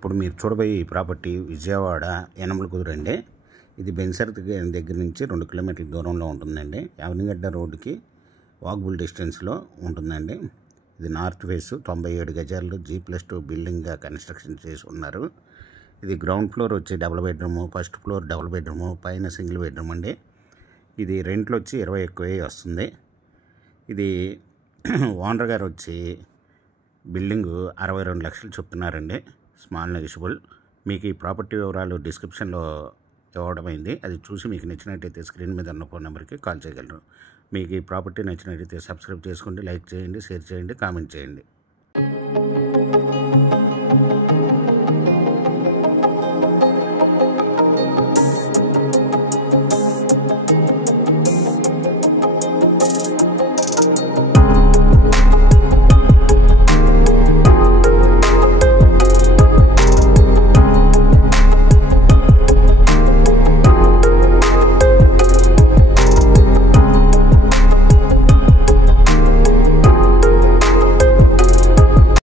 ఇప్పుడు మీరు చూడబోయే ఈ ప్రాపర్టీ విజయవాడ యనమల కుదురు అండి. ఇది బెన్సర్ దగ్గర నుంచి 2 కిలోమీటర్ల దూరంలో ఉంటుందండి. యావనిగడ్డ రోడ్డుకి వాకబుల్ డిస్టెన్స్లో ఉంటుందండి. ఇది నార్త్ ఫేస్ 97 గజాలు G+2 బిల్డింగ్గా కన్స్ట్రక్షన్ చేసి ఉన్నారు. ఇది గ్రౌండ్ ఫ్లోర్ వచ్చి double bedroom, first floor double bedroom, పైన సింగిల్ బెడ్రూమ్ అండి. ఇది రెంట్లు వచ్చి 20 ఎక్కువే వస్తుంది. ఇది ఓనర్ గారు వచ్చి బిల్డింగు 62 లక్షలు చెప్తున్నారండి. Small negotiable. మీకు ఈ ప్రాపర్టీ వివరాలు డిస్క్రిప్షన్లో ఇవ్వడమైంది. అది చూసి మీకు నచ్చినట్టయితే స్క్రీన్ మీద ఉన్న ఫోన్ నెంబర్కి కాల్ చేయగలరు. మీకు ఈ ప్రాపర్టీ నచ్చినట్టయితే సబ్స్క్రైబ్ చేసుకోండి, లైక్ చేయండి, షేర్ చేయండి, కామెంట్ చేయండి.